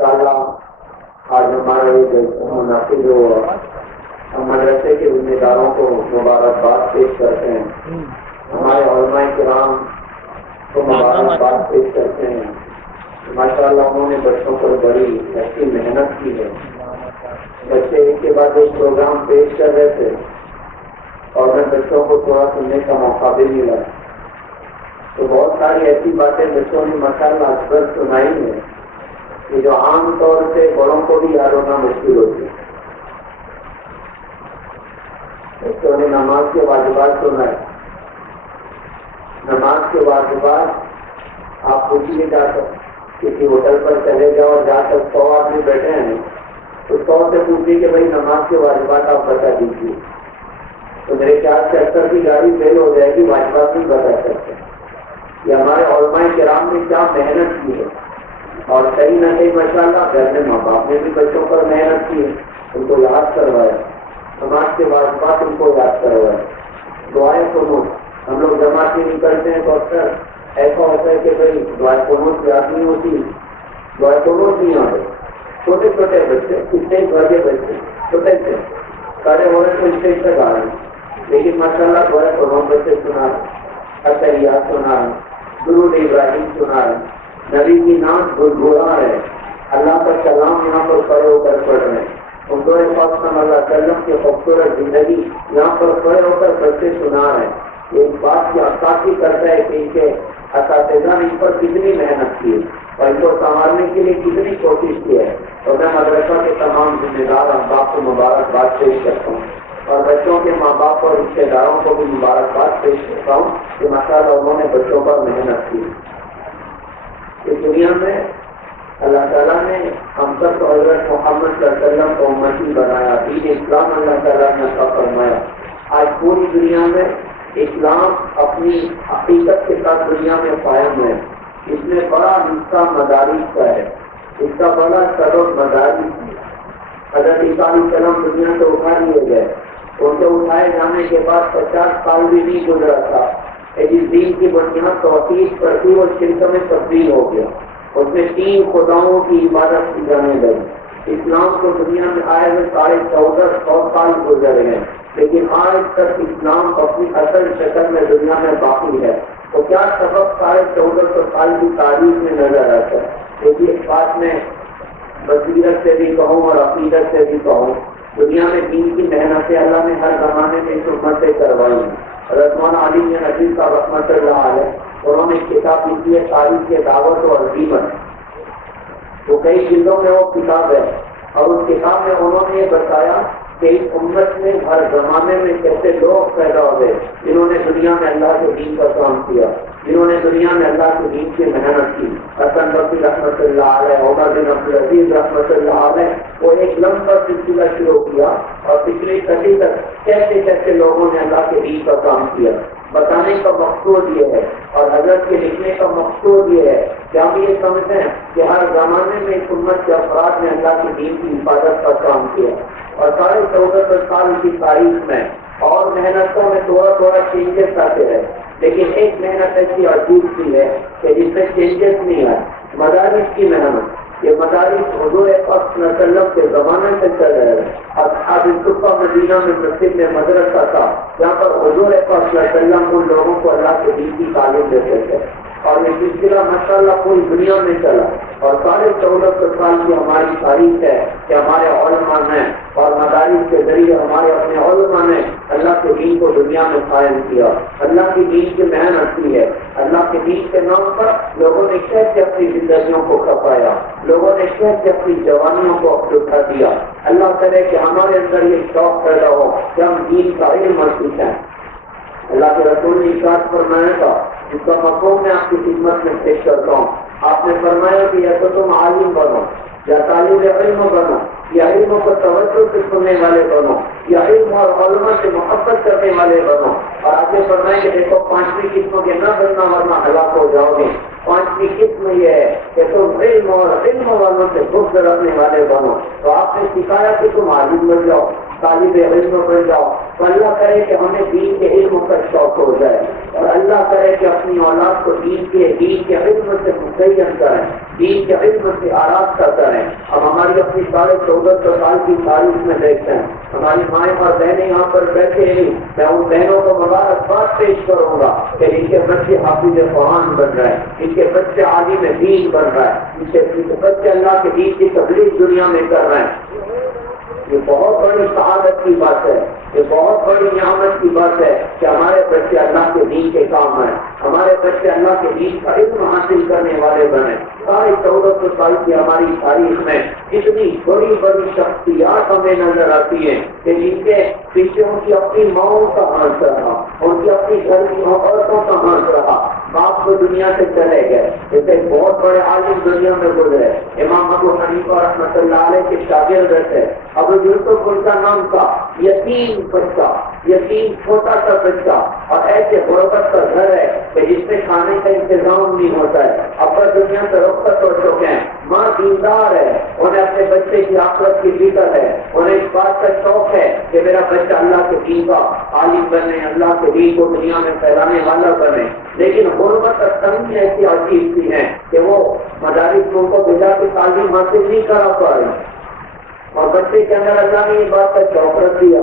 تعالیٰ آج ہمارا یہ جلسہ منعقد ہوا، ہم مدرسے کے ذمہ داروں کو مبارکباد پیش کرتے ہیں، ہمارے علماء کرام کو مبارکباد پیش کرتے ہیں۔ ماشاءاللہ انہوں نے بچوں پر بڑی اچھی محنت کی ہے۔ بچے ایک کے بعد ایک پروگرام پیش کر رہے تھے اور میں بچوں کو تھوڑا سننے کا موقع بھی ملا، تو بہت ساری ایسی باتیں بچوں نے ماشاءاللہ اکثر سنائی ہے کہ جو عام طور سے بڑوں کو بھی یاد ہونا مشکل ہوتی ہے۔ بچوں نے نماز کے واجبات سنائے۔ نماز کے واجبات آپ پوچھیے جا کر، کسی ہوٹل پر چلے جاؤ اور جا کر 100 آدمی بیٹھے ہیں تو 100 سے پوچھیے کہ بھائی نماز کے واجبات آپ بتا دیجیے، تو میرے خیال سے اکثر کی گاڑی فیل ہو جائے گی، واجبات نہیں بتا سکتے۔ یہ ہمارے علماء کرام نے کیا محنت کی ہے، اور کہیں نہ کہیں ماشاءاللہ گھر میں ماں باپ نے بھی بچوں پر محنت کی ہے، ان کو یاد کروایا، نماز کے واجبات ان کو یاد کروایا۔ دعائیں قنوت ہم لوگ جماعت میں نکلتے ہیں تو اکثر ایسا ہوتا ہے کہ بھائی دعائیں قنوت یاد نہیں ہوتی، دعائیں قنوت نہیں آتے۔ چھوٹے چھوٹے بچے، اسٹیج بھر کے بچے چھوٹے سے کھڑے ہو رہے تو اسٹیج پہ گا رہے ہیں، لیکن ماشاءاللہ دعائیں قنوت بچے سنا رہے، اشعریات سنا رہے، درود ابراہیم سنا رہے، نبی کی نام گڑگڑا ہے، اللہ کا کلام یہاں پر کھڑے ہو کر پڑھ رہے ہیں، حضور پاک صلی اللہ علیہ وسلم کی خوبصورت زندگی یہاں پر کھڑے ہو کر بچے سنا رہے ہیں۔ یہ اس بات کی عکاسی کرتا ہے کہ ان کے اساتذہ نے ان پر کتنی محنت کی اور ان کو سنبھالنے کے لیے کتنی کوشش کی ہے، اور میں مدرسہ کے تمام ذمہ دار احباب کو مبارکباد پیش کرتا ہوں، اور بچوں کے ماں باپ اور رشتے داروں کو بھی مبارکباد پیش کرتا ہوں کہ ماشاءاللہ انہوں نے بچوں پر محنت کی۔ اس دنیا میں اللہ تعالیٰ نے ہم سب کو حضرت محمد صلی اللہ علیہ وسلم کو امتی بنایا، دین اسلام اللہ تعالیٰ نے عطا فرمایا۔ آج پوری دنیا میں اسلام اپنی حقیقت کے ساتھ دنیا میں قائم ہے۔ اس میں بڑا حصہ مدارس کا ہے، اس کا بڑا سبب مدارس ہے۔ حضرت عیسیٰ علیہ السلام دنیا سے اٹھا لیے گئے، ان کے اٹھائے جانے کے بعد 50 سال بھی نہیں گزرا تھا کہ جس دین کی بنیاد توحید پر تھی وہ شرک میں تبدیل ہو گیا، اس میں 3 خداؤں کی عبادت کی جانے لگی۔ اسلام کو دنیا میں آئے ہوئے 1450 سال گزر ہیں، لیکن آج تک اسلام اپنی اصل شکل میں دنیا میں باقی ہے۔ تو کیا سبب 1450 سال کی تاریخ میں نظر آتا ہے؟ دیکھیے اس بات میں بصیرت سے بھی کہوں اور عقیدت سے بھی کہوں، دنیا میں دین کی محنتیں اللہ نے ہر زمانے میں اس امت سے کروائی ہیں۔ حضرت مولانا علی نقوی صاحب رحمۃ اللہ علیہ، انہوں نے کتاب لکھی ہے تاریخ کے دعوت و عظیمت، وہ کئی جلدوں میں وہ کتاب ہے، اور اس کتاب میں انہوں نے یہ بتایا کہ اس امت میں ہر زمانے میں کیسے لوگ پیدا ہوئے جنہوں نے دنیا میں اللہ کے دین کا کام کیا، جنہوں نے دنیا میں اللہ کے دین کی محنت کی۔ حسن بصری رحمۃ اللہ علیہ، عمر بن عبدالعزیز رحمۃ اللہ علیہ، وہ ایک لمبا سلسلہ شروع کیا اور پچھلی صدی تک کیسے کیسے لوگوں نے اللہ کے دین کا کام کیا۔ بتانے کا مقصود یہ ہے اور حضرت کے لکھنے کا مقصود یہ ہے کہ ہم یہ سمجھیں کہ ہر زمانے میں اس امت کے افراد نے اللہ کے دین کی حفاظت کا کام کیا، اور 1450 سال کی تاریخ میں اور محنتوں میں تھوڑا تھوڑا چینجز آتے رہے، لیکن ایک محنت ایسی عجیب سی ہے کہ جس میں چینجز نہیں آئے، مدارس کی محنت۔ یہ مدارس حضور پاک صلی اللہ علیہ وسلم کے زمانے سے چل رہے ہیں۔ اصحاب الصفہ مدینہ میں مسجد میں مدرسہ تھا جہاں پر حضور پاک صلی اللہ علیہ وسلم ان لوگوں کو اللہ کے دین کی تعلیم دیتے تھے، اور یہ سلسلہ ماشاءاللہ پوری دنیا میں چلا، اور 1450 سال کی ہماری تاریخ ہے کہ ہمارے علماء نے اور مدارس کے ذریعے ہمارے اپنے علماء نے اللہ کے دین کو دنیا میں قائم کیا، اللہ کی دین کی محنت کی ہے۔ اللہ کے دین کے نام پر لوگوں نے کیسے اپنی زندگیوں کو کھپایا، لوگوں نے کیسے اپنی جوانیوں کو لٹا دیا۔ اللہ کرے کہ ہمارے اندر یہ شوق پیدا ہو کہ ہم دین کا علم سیکھیں۔ اللہ کے رسول نے ارشاد فرمایا تھا، جس کا مفہوم میں آپ کی خدمت میں پیش کرتا ہوں۔ آپ نے فرمایا کہ یا تو تم عالم بنو یا طالب علم بنو، یا علم کو توجہ سے سننے والے بنو، یا علم اور علماء سے محبت کرنے والے بنو۔ اور آگے فرمائیں کہ دیکھو 5ویں قسم کے نہ بننا ورنہ ہلاک ہو جاؤ گے۔ 5ویں قسم یہ ہے کہ تم علم اور علم والوں سے بغض رکھنے والے بنو۔ تو آپ نے سکھایا کہ تم عالم بن جاؤ، طالب علم بن جاؤ، تو اللہ کرے کہ ہمیں دین کے علم کا شوق ہو جائے، اور اللہ کرے کہ اپنی اولاد کو دین کے علم سے مزین کریں، دین کے علم سے آراستہ کریں۔ اب ہماری اپنی 1450 سال کی تاریخ میں دیکھتے ہیں، ہماری مائیں اور بہنیں یہاں پر بیٹھے ہیں، میں ان بہنوں کو مبارکباد پیش کروں گا کہ ان کے بچے حافظ قرآن بن رہے ہیں، ان کے بچے عالم دین بن رہے ہیں، ان کے بچے اللہ کے دین کی تبلیغ دنیا میں کر رہے ہیں۔ یہ بہت بڑی سعادت کی بات ہے، یہ بہت بڑی نعمت کی بات ہے کہ ہمارے بچے اللہ کے دین کے کام ہیں، ہمارے بچے اللہ کے دین کا علم حاصل کرنے والے بنے۔ ساری 1400 سال کی ہماری تاریخ میں اتنی بڑی بڑی شخصیات ہمیں نظر آتی ہیں کہ جن کے پیچھے ان کی اپنی ماؤں کا ہاتھ رہا، ان کی اپنی گھر کی عورتوں کا ہاتھ رہا، باپ کو دنیا سے چلے گئے۔ جیسے بہت بڑے عالم دنیا میں گزرے، امام ابو حنیفہ رحمۃ اللہ علیہ کے شاگرد تھے، ابو یوسف ان کا نام تھا، یتیم بچہ، یتیم چھوٹا سا بچہ، اور ایسے غربت کا گھر ہے کہ جس میں کھانے کا انتظام نہیں ہوتا ہے، ابا دنیا سے رخصت ہو چکے ہیں، ماں دیندار ہے، انہیں اپنے بچے کی آخرت کی فکر ہے، انہیں اس بات کا شوق ہے کہ میرا بچہ اللہ کے دین کا عالم بنے، اللہ کے دین کو دنیا میں پھیلانے والا بنے۔ لیکن غربت کا تنگی ایسی عجیب سی ہے کہ وہ مدارس میں ان کو بھیجا کے تعلیم حاصل نہیں کرا پا رہے، اور بچے کے اندر اللہ نے یہ بات کا شوق رکھ دیا۔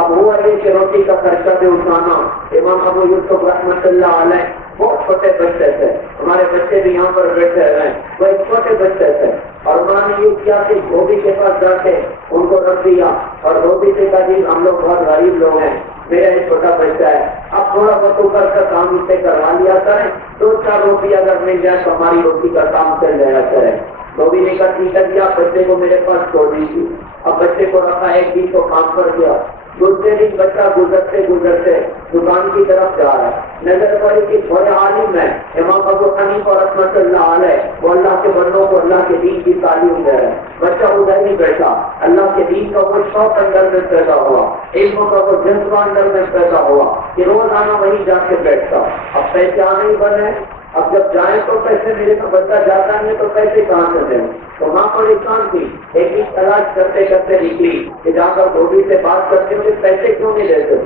اب ہوا یہ کہ روٹی کا خرچہ بھی اٹھانا، امام ابو یوسف رحمۃ اللہ علیہ بہت چھوٹے بچے تھے، ہمارے بچے بھی یہاں پر بیٹھے رہے، وہ ایک چھوٹے بچے تھے، اور انہوں نے یہ کیا کہ دھوبی کے پاس جا کے ان کو رکھ دیا، اور دھوبی سے کہا جی ہم لوگ بہت غریب لوگ ہیں، میرا ایک چھوٹا بچہ ہے، اب تھوڑا بہت اوپر کا کام اس سے کروا لیا کریں، 2-4 روٹی اگر مل جائے تو ہماری روٹی کا کام چل جایا کرے۔ دھوبی نے کہا ٹھیک ہے دیا، بچے کو میرے پاس چھوڑ دی تھی، اب بچے کو رکھا، ایک دن کو کام پر گیا، دوسرے دن بچہ گزرتے گزرتے دکان کی طرف جا رہا ہے، نظر پڑی کہ بڑے عالم ہے امام ابو حنیفہ رحمۃ اللہ علیہ، وہ اللہ کے بندوں کو اللہ کے دین کی تعلیم دے رہے ہیں، بچہ ادھر ہی بیٹھا، اللہ کے دین کا وہ شوق اندر میں پیدا ہوا، علم کا وہ جذبہ اندر میں پیدا ہوا کہ روزانہ وہیں جا کے بیٹھتا۔ اب پیسے آنے ہی بنے، اب جب جائیں تو پیسے میرے کو بچہ جاتا نہیں تو پیسے کہاں سے دیں؟ تو وہاں پریشان تھی، ایک ہی تلاش کرتے کرتے نکلی کہ جا کر دھوبی سے بات کرتے ہوئے پیسے کیوں نہیں دیتے؟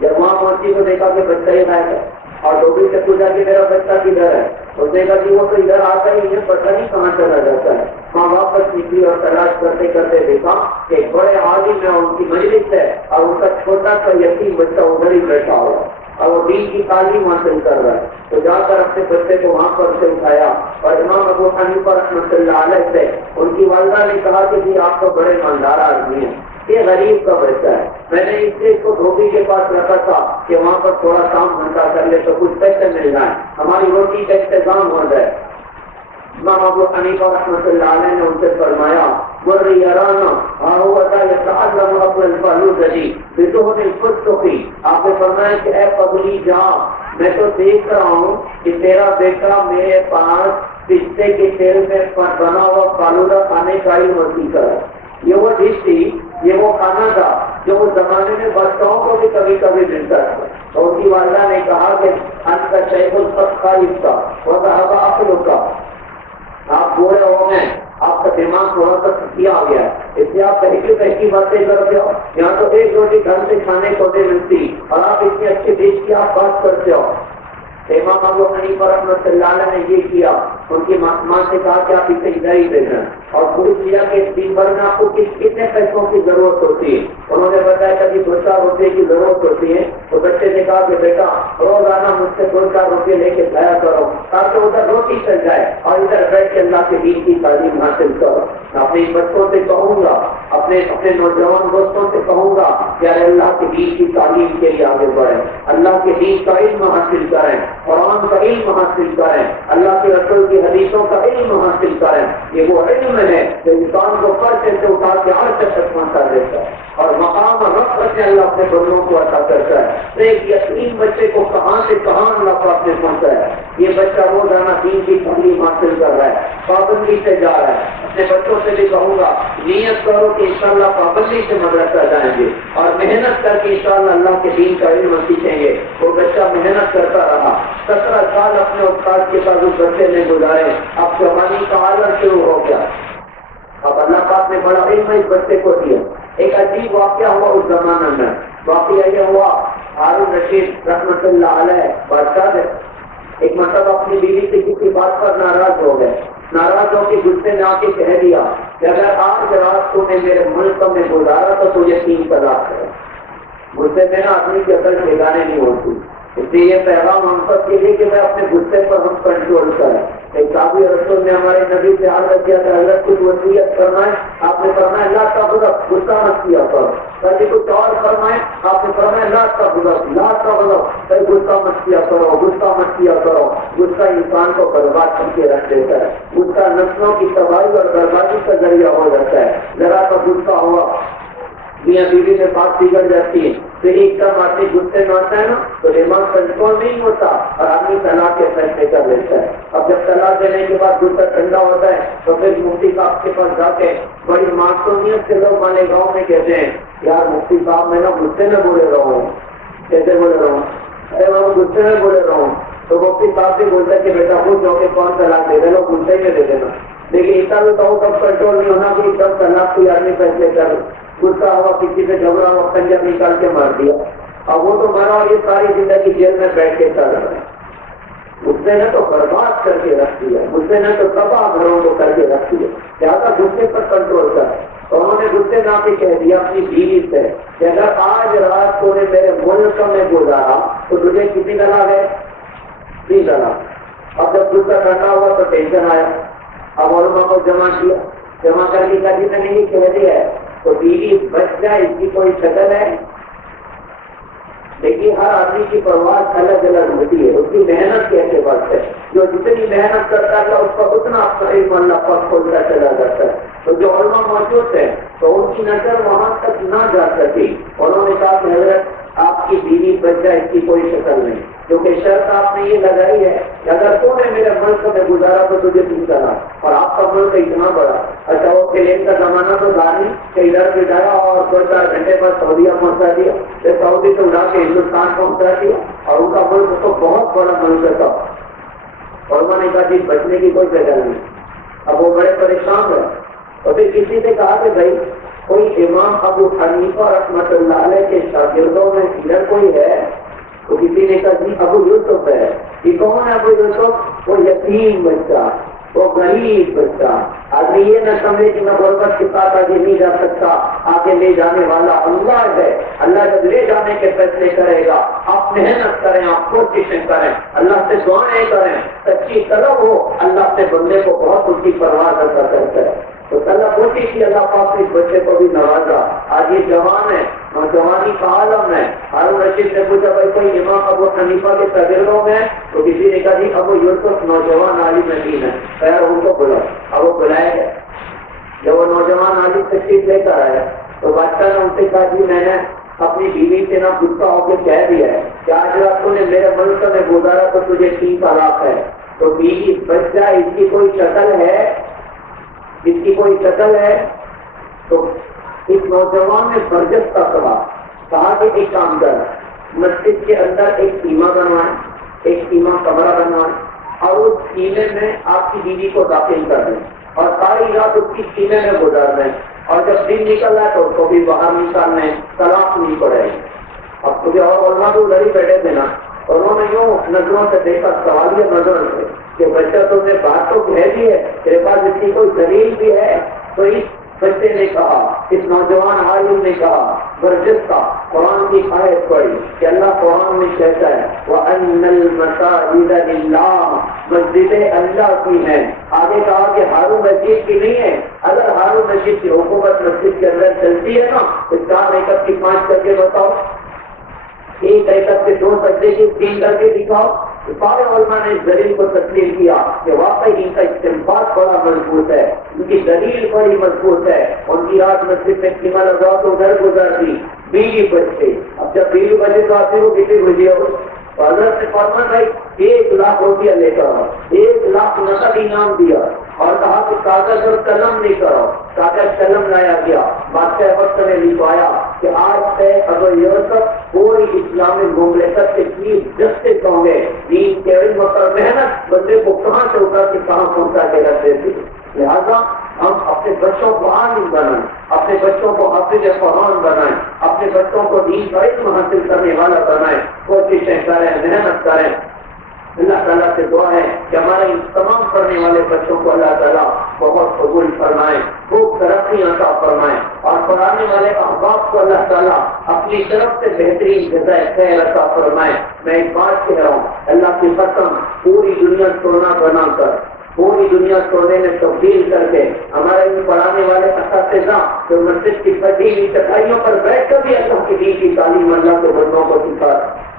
جب وہاں پہنچی تو دیکھا کہ بچہ ہی غائب ہے، اور دھوبی سے پوچھا کہ میرا بچہ کدھر ہے؟ اس نے کہا کہ وہ تو ادھر آتا ہی نہیں، پتہ نہیں کہاں چلا جاتا ہے۔ وہاں واپس نکلی اور تلاش کرتے کرتے دیکھا کہ ایک بڑے عالم ہے، ان کی مجلس ہے، اور ان کا چھوٹا سا یتیم بچہ ادھر ہی بیٹھا ہوا، اور وہ دین کی تعلیم حاصل کر رہا ہے۔ تو جا کر اپنے بچے کو وہاں پر سے اٹھایا، اور امام ابو حنیفہ رحمۃ اللہ علیہ سے ان کی والدہ نے کہا کہ جی آپ تو بڑے مالدار آدمی ہیں، یہ غریب کا بچہ ہے، میں نے اس لیے اس کو دھوبی کے پاس رکھا تھا کہ وہاں پر تھوڑا کام دھندا کر لے تو کچھ پیسے مل جائیں، ہماری روٹی کا انتظام ہو جائے۔ امام ابو حنیفہ رحمۃ اللہ علیہ نے ان سے فرمایا آپ نے فرمایا کہ اے پگلی جا، میں تو دیکھ رہا ہوں کہ تیرا بیٹا میرے پاس پستے کے تیل میں بنا ہوا فالودہ کھانے کا ہی وسیقہ ہے۔ یہ وہ ڈش تھی، یہ وہ کھانا تھا جو اس زمانے میں بچوں کو بھی کبھی کبھی ملتا تھا۔ تو ان کی والدہ نے کہا کہ انت شیخ الفقائف کا وذهب عقلك، آپ بوڑھے ہو گئے، آپ کا دماغ تھوڑا سا تھکیا ہو گیا، اس لیے آپ پہلی باتیں کرتے ہو، یہاں تو ایک روٹی گھر سے کھانے کو نہیں ملتی اور آپ اتنی اچھی ڈش کی آپ بات کرتے ہو۔ امام ابو حنیفہ رحمۃ اللہ علیہ نے یہ کیا، ان کی ماں سے کہا کہ آپ اسے ادھر ہی بھیجیں، اور پوچھ لیا کہ دن بھر میں آپ کو کتنے پیسوں کی ضرورت ہوتی ہے؟ انہوں نے بتایا کہ 2-4 روپے کی ضرورت ہوتی ہے۔ تو بچے نے کہا کہ بیٹا روزانہ مجھ سے 2-4 روپے لے کے کھایا کرو تاکہ ادھر روٹی چل جائے اور ادھر بیٹھ کے اللہ کے دین کی تعلیم حاصل کرو۔ میں اپنے بچوں سے کہوں گا، اپنے نوجوان دوستوں سے کہوں گا کہ اللہ کے دین کی تعلیم کے لیے آگے بڑھیں، اللہ کے دین کا علم حاصل کریں، قرآن کا علم حاصل کریں، اللہ کے رسول کی حدیثوں کا علم حاصل کریں۔ یہ وہ علم ہے جو انسان کو پرچے سے اٹھا کے عرش تک پہنچا دیتا ہے اور مقام رفعت میں اللہ اپنے بندوں کو عطا کرتا ہے۔ تو ایک یتیم بچے کو کہاں سے کہاں اللہ پاک نے پہنچایا ہے۔ یہ بچہ روزانہ دین کی تعلیم حاصل کر رہا ہے، پابندی سے جا رہا ہے۔ اپنے بچوں سے بھی کہوں گا نیت کرو کہ انشاءاللہ پابندی سے مدرسہ جائیں گے اور محنت کر کے انشاءاللہ اللہ کے دین کا علم سیکھیں گے۔ وہ بچہ محنت کرتا رہا، 17 سال اپنے استاد کے ساتھ اس بچے نے گزارے، اب جوانی کا عالم شروع ہو گیا۔ اب اللہ پاک نے بڑا علم اس بچے کو دیا، ایک عجیب واقعہ ہوا اس زمانے میں. واقعہ یہ ہوا، ہارون رشید رحمۃ اللہ علیہ بادشاہ ہے، ایک مرتبہ اپنی بیوی سے کسی بات پر ناراض ہو گئے. ناراض ہو کے غصے میں آ کے کہہ دیا کہ اگر آج رات تو نے میرے ملک میں گزارا تو تجھے 3 طلاق ہے. غصے میں نا آدمی کی عقل ٹھکانے نہیں ہوتی. اس لیے یہ پیغام ہم سب کے لیے کہ میں اپنے غصے پر ہم کنٹرول کریں. ایک صحابی رسول نے ہمارے نبی سے عرض کیا کہ حضرت کچھ وصیت فرمائیں. آپ نے فرمایا لا تغضب، غصہ مت کیا کرو. کبھی کچھ اور فرمائیں، آپ نے فرمایا لا تغضب، لا تغضب، کبھی غصہ مت کیا کرو، غصہ مت کیا کرو. غصہ انسان کو برباد کر کے رکھ دیتا ہے. غصہ نسلوں کی تباہی اور بربادی کا ذریعہ ہو جاتا ہے. ذرا سا غصہ ہوا، میاں بیوی میں بات بگڑ جاتی ہے، پھر ایک دم آدمی غصے میں آتا ہے نا تو دماغ کنٹرول نہیں ہوتا اور آدمی طلاق کے فیصلے کر لیتا ہے. اب جب طلاق دینے کے بعد غصہ ٹھنڈا ہوتا ہے تو پھر مفتی صاحب کے پاس جا کے بڑی معصومیت سے لوگ ہمارے گاؤں میں کہتے ہیں یار مفتی صاحب میں نا غصے میں بولے رہا ہوں. کیسے بولے رہا ہوں؟ ارے میں غصے میں بولے رہا ہوں. تو مفتی صاحب بھی بولتا ہے کہ بیٹا خود جو کہ کون طلاق دے دے لو، غصے میں دے دینا. لیکن اتنا بھی کہو کب کنٹرول نہیں ہونا کہ کب طلاق کوئی آدمی فیصلے کر. غصہ ہوا، کسی سے جھگڑا ہوا، کنجر نکال کے مار دیا. اب وہ تو مرا اور یہ ساری زندگی جیل میں بیٹھ کے چل رہا ہے. غصے نے تو برباد کر کے رکھ دیا، غصے نے تو تباہ گھروں کو کر کے رکھ دیا. زیادہ غصے پر کنٹرول کر. اور انہوں نے غصے نہ کے کہہ دیا اپنی بیوی سے کہ اگر آج رات کو نے میرے ملک میں گزارا تو تجھے کتنی طلاق ہے؟ 3 طلاق. اب جب غصہ ٹھنڈا ہوا تو ٹینشن آیا. اب علماء کو جمع کیا، جمع کر کے کبھی میں نے یہ کہہ دیا ہے تو بیوی بچ جائے اس کی کوئی شکل ہے؟ لیکن ہر آدمی کی پرواز الگ الگ ہوتی ہے، اس کی محنت کے اعتبار سے. جو جتنی محنت کرتا ہے اس کا اتنا علم اللہ پاک کھولتا چلا جاتا ہے. تو جو علماء موجود تھے تو ان کی نظر وہاں تک نہ جا سکی. انہوں نے کہا کہ حضرت آپ کی بیوی بچہ اس کی کوئی شکل نہیں، کیونکہ شرط آپ نے یہ لگائی ہے کہ اگر تو نے میرے ملک میں گزارا تو تجھے 3 طلاق. اور آپ کا ملک اتنا بڑا. اچھا وہ پلین کا زمانہ تو تھا نہیں کہ ادھر بٹھایا اور 2-4 گھنٹے بعد سعودیہ پہنچا دیا، پھر سعودی سے اڑا کے ہندوستان پہنچا دیا. اور ان کا ملک تو بہت بڑا ملک تھا. اور انہوں نے کہا کہ بچنے کی کوئی جگہ نہیں. اب وہ بڑے پریشان ہوئے. اور پھر کسی نے کہا کہ بھائی کوئی امام ابو حنیفہ رحمۃ اللہ علیہ کے شاگردوں میں ادھر کوئی ہے؟ تو کسی نے کہا جی ابو یوسف ہے. یہ کون ہے ابو یوسف؟ وہ یتیم بچہ، وہ غریب بچہ. آدمی یہ نہ سمجھے کہ میں غربت کے ساتھ آگے نہیں جا سکتا. آگے لے جانے والا اللہ ہے. اللہ جب لے جانے کے فیصلے کرے گا آپ محنت کریں، آپ کوششیں کریں، اللہ سے دعائیں کریں، سچی طلب ہو، اللہ سے بندے کو بہت اس کی پرواز عطا کرتا ہے. تو اللہ کوشش کی، اللہ پاک نے اس بچے کو بھی نوازا. آج یہ جوان ہے، نوجوانی کا عالم ہے. ہارون رشید نے پوچھا بھائی کوئی امام ابو حنیفہ کے شاگردوں میں؟ تو کسی نے کہا جی ابو یوسف نوجوان عالم دین ہے. خیر ان کو بلا. اب وہ بلائے گئے. جب وہ نوجوان عالم تشریف لے کر آیا تو بادشاہ نے ان سے کہا جی میں نے اپنی بیوی سے نہ غصہ ہو کے کہہ دیا ہے کہ آج رات تو نے میرے ملک میں گزارا تو تجھے 3 طلاق ہے. تو بیوی بچ جائے اس کی کوئی شکل ہے؟ اس کی کوئی شکل ہے؟ تو اس نوجوان نے برجستہ کہا کہ ایک کام کر، مسجد کے اندر ایک خیمہ بنوائیں، ایک خیمہ کمرہ بنوائیں اور اس خیمے میں آپ کی بیوی کو داخل کر دیں اور ساری رات اس کی خیمے میں گزار دیں. اور جب دن نکل رہا ہے تو اس کو بھی باہر نکالنا ہے، طلاق نہیں پڑے گی. اب تجھے اور علماء تو ادھر ہی بیٹھے تھے نا، اور انہوں نے یوں نظروں سے دیکھا، سوالیہ نظروں سے کہ بچہ تم نے بات تو کہہ دی ہے، تیرے پاس اس کی کوئی دلیل بھی ہے؟ تو اس بچے نے کہا، اس نوجوان عالم نے کہا برجستہ قرآن کی آیت پڑھی کہ اللہ قرآن میں کہتا ہے وَأَنَّ الْمَسَاجِدَ لِلَّهِ، مسجدیں اللہ کی ہیں. آگے کہا کہ ہارون رشید کی نہیں ہے. اگر ہارون رشید کی حکومت مسجد کے اندر چلتی ہے نا تو 4 ایکڑ کی 5 کر کے بتاؤ، 1 ایکڑ کے 2 سجدے کی 3 کر کے دکھاؤ. سارے علماء نے اس دلیل کو تسلیم کیا کہ واقعی ان کا استنباط بڑا مضبوط ہے، ان کی دلیل بڑی مضبوط ہے. ان کی رات مسجد میں خیمہ لگاؤ تو ادھر گزارتی، بیوی بچے. اب جب بیوی بچے تو آتے وہ کتنی خوشی ہو. حضرت نے فرمایا بھائی 1 لاکھ روپیہ لے کر آؤ، 1 لاکھ نقد انعام دیا اور کہا کہ کاغذ اور قلم لے کر آؤ. کاغذ قلم لایا گیا. بادشاہ وقت نے لکھوایا کہ آج سے ابو یوسف پوری اسلامی مملکت کے 30 جسٹس ہوں گے. دین کے علم پر محنت بندے کو کہاں سے اٹھا کے کہاں پہنچا کے رکھ دیتی. لہٰذا ہم اپنے بچوں کو عالم بنائیں، اپنے اپنے بچوں کو حافظ قرآن بنائیں، اپنے بچوں کو دین کا علم حاصل کرنے والا بنائیں، کوششیں کریں، محنت کریں۔ اللہ تعالیٰ سے دعا ہے کہ ہمارے ان تمام پڑھنے والے بچوں کو اللہ تعالیٰ بہت قبول فرمائیں، خوب ترقی عطا فرمائیں، اور پڑھانے والے احباب کو اللہ تعالیٰ اپنی طرف سے بہترین جزائے خیر عطا فرمائیں۔ میں ایک بات کہہ رہا ہوں، اللہ کی قسم، پوری دنیا سونا بنا کر، پوری دنیا سونے میں تبدیل کر کے ہمارے ان پڑھانے والے اساتذہ جو مسجد کی پٹی ہوئی چٹائیوں پر بیٹھ کر بھی اللہ کی دین کی تعلیم اللہ کے بندوں کو سکھا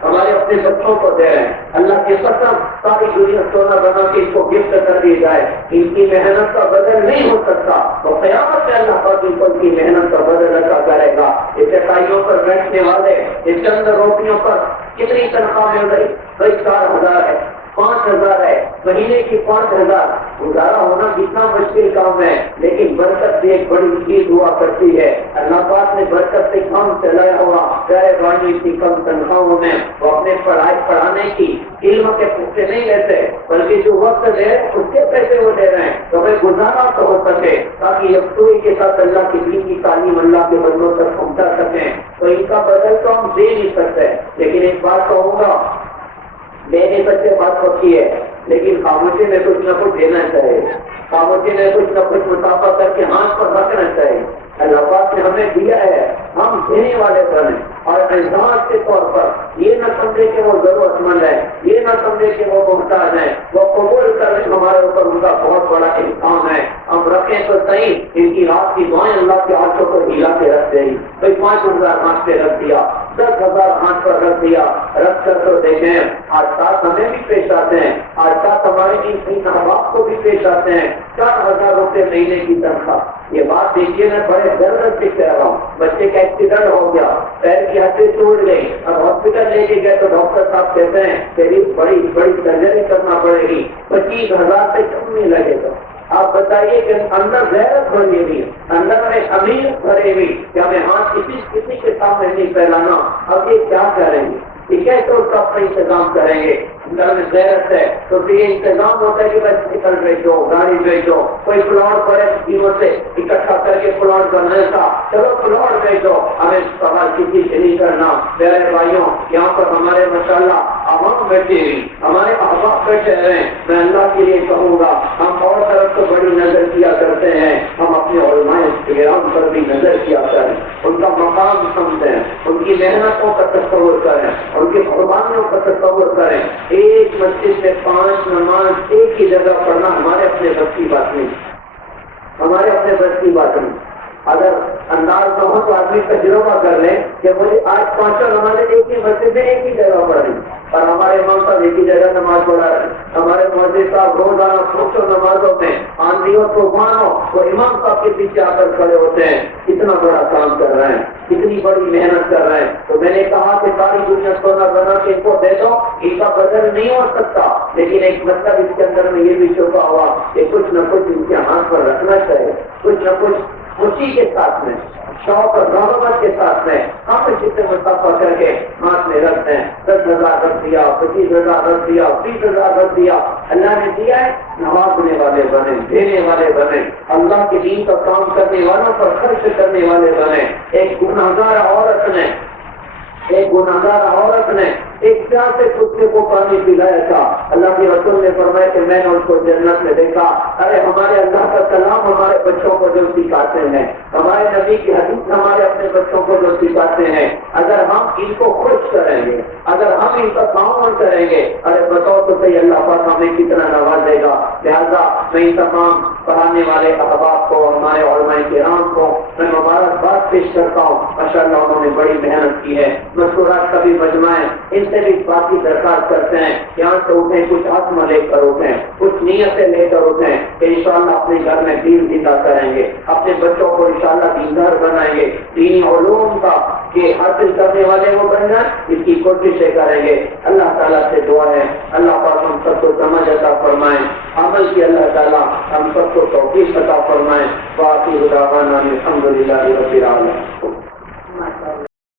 ہمارے اپنے بچوں کو دے رہے ہیں، اللہ کی قسم ساری دنیا سونا بنا کے اس کو گفٹ کر دی جائے، ان کی محنت کا بدل نہیں ہو سکتا، تو قیامت میں اللہ پاک ان کو ان کی محنت کا بدل عطا کرے گا۔ یہ چٹائیوں پر بیٹھنے والے یہ چند روٹیوں پر کتنی تنخواہ مل رہی؟ 4,000 ہے، 5,000 ہے، مہینے کی 5,000 گزارا ہونا کتنا مشکل کام ہے، لیکن برکت سے ایک بڑی چیز ہوا کرتی ہے۔ اللہ پاک نے برکت سے کام چلایا ہوا پیارے بھائی کی کم تنخواہوں میں وہ اپنے پڑھانے کی علم کے پیسے نہیں لیتے، بلکہ جو وقت دے اس کے پیسے وہ دے رہے ہیں تو ہمیں گزارا تو ہو سکے، تاکہ یکسوئی کے ساتھ اللہ کی دین کی تعلیم اللہ کے بندوں تک پہنچا سکیں۔ تو ان کا بدل تو ہم دے نہیں سکتے، لیکن ایک بات کہوں گا، میرے بچے بات ہوتی ہے، لیکن خاموشی میں کچھ نہ کچھ دینا چاہیے، خاموشی میں کچھ نہ کچھ مسافہ کر کے ہاتھ پر رکھنا چاہیے۔ اللہ پاک نے ہمیں دیا ہے، ہم دینے والے بنے، اور اعزاز کے طور پر یہ نہ سمجھے کہ وہ ضرورت مند ہے، یہ نہ سمجھے کہ وہ محتاج ہے، وہ قبول کرنے ہمارے اوپر ان کا بہت بڑا احسان ہے۔ ہم رکھیں تو صحیح، ان کی رات کی دعائیں اللہ کے ہاتھوں کو ہلا کے رکھ دیں، بھائی 5,000 ہاتھ پہ رکھ دیا، 10,000 ہاتھ پر رکھ دیا، رکھ کر تو دیکھیں آج ساتھ ہمیں بھی پیش آتے ہیں، آج ساتھ ہمارے ان احباب کو بھی پیش آتے ہیں 4,000 روپے مہینے کی تنخواہ۔ یہ بات دیکھیے میں بڑے درد سے کہہ رہا ہوں، بچے کا ایکسیڈنٹ ہو گیا، پیر کی ہڈی ٹوٹ گئی، اب ہاسپٹل لے کے گئے تو ڈاکٹر صاحب کہتے ہیں تیری بڑی سرجری کرنا پڑے گی، 25,000 سے کم نہیں لگے گا۔ آپ بتائیے کہ اندر غیرت بھری ہوئی، اندر میں امیر بھرے ہوئی کہ ہمیں ہاتھ کسی کے سامنے نہیں پھیلانا، اب یہ کیا کریں گے، یہ کیسے اس کا اپنا انتظام کریں گے؟ اندر میں غیرت ہے تو یہ انتظام ہوتا ہے کہ بس نکل بیچو، گاڑی بیچو، کوئی پلاٹ بڑے قیمت سے اکٹھا کر کے پلاٹ بننے کا، چلو پلاٹ بیچو، ہمیں سوال کسی سے نہیں کرنا۔ میرے بھائیوں یہاں پر ہمارے ماشاءاللہ عوام بیٹھے ہوئی، ہمارے احباب بیٹھے ہیں، میں اللہ کے لیے کہوں گا ہم اور طرف تو بڑی نظر کیا کرتے ہیں، ہم اپنے علماء کرام پر بھی نظر کیا کریں، ان کا مقام سمجھیں، ان کی محنتوں کا تصور کریں، ان کی قربانیوں کا تصور کریں۔ ایک مسجد میں 5 نماز ایک ہی جگہ پڑھنا ہمارے اپنے بس کی بات نہیں، ہمارے اپنے بس کی بات نہیں۔ اگر انداز نہ ہو تو آدمی تجربہ کر لیں کہ مجھے آج 5 نمازیں ایک ہی مسجد میں ایک ہی جگہ پڑھنی، اور ہمارے امام صاحب ایک ہی جگہ نماز پڑھا رہے ہیں، ہمارے مولوی صاحب روزانہ 500 نمازوں میں آندھی ہو طوفان ہو وہ امام صاحب کے پیچھے آ کر کھڑے ہوتے ہیں، کتنا بڑا کام کر رہے ہیں، کتنی بڑی محنت کر رہے ہیں۔ تو میں نے کہا کہ ساری دنیا سونا بنا کے ان کو دے دو، ان کا بدل نہیں ہو سکتا، لیکن ایک مطلب اس کے اندر میں یہ بھی چھپا ہوا کہ کچھ نہ کچھ ان کے ہاتھ پر رکھنا چاہیے، کچھ نہ کچھ خوشی کے ساتھ میں، شوق اور رغبت کے ساتھ میں ہم جتنے مسافہ کر کے ہاتھ میں رکھتے ہیں، 10,000 رکھ دیا، 25,000 رکھ دیا، 20,000 رکھ دیا، اللہ نے دیا ہے، نوازنے والے بنے، دینے والے بنے، اللہ کے دین کا کام کرنے والوں پر خرچ کرنے والے بنے۔ ایک گنہگار عورت نے ایک پیاسے کتے کو پانی پلایا تھا، اللہ کے رسول نے فرمایا کہ میں نے اس کو جنت میں دیکھا۔ ارے ہمارے اللہ کا کلام ہمارے بچوں کو جو سکھاتے ہیں، ہمارے نبی کی حدیث ہمارے اپنے بچوں کو جو سکھاتے ہیں، اگر ہم ان کو خوش کریں گے، اگر ہم ان کا تعاون کریں گے، ارے بتاؤ تو صحیح اللہ پاک ہمیں کتنا نوازے گا۔ لہٰذا میں ان تمام پڑھانے والے احباب کو، ہمارے علماء کرام کو میں مبارکباد پیش کرتا ہوں، ماشاءاللہ انہوں نے بڑی محنت کی ہے۔ مذکورات کا بھی مجمع ہے، ان سے بھی بات کی درخواست کرتے ہیں، یہاں سے اٹھیں، کچھ عزم لے کر اٹھیں، کچھ نیتیں لے کر اٹھیں کہ انشاءاللہ اپنے گھر میں دین زندہ کریں گے، اپنے بچوں کو انشاءاللہ دیندار بنائیں گے، دینی علوم کا کہ حاصل کرنے والے وہ بن جائیں، اس کی کوششیں کریں گے۔ اللہ تعالیٰ سے دعا ہے اللہ پاک ہم سب کو سمجھ عطا فرمائیں، عمل کی اللہ تعالیٰ ہم سب کو توفیق عطا فرمائیں۔ باقی دعوانا الحمدللہ رب العالمین۔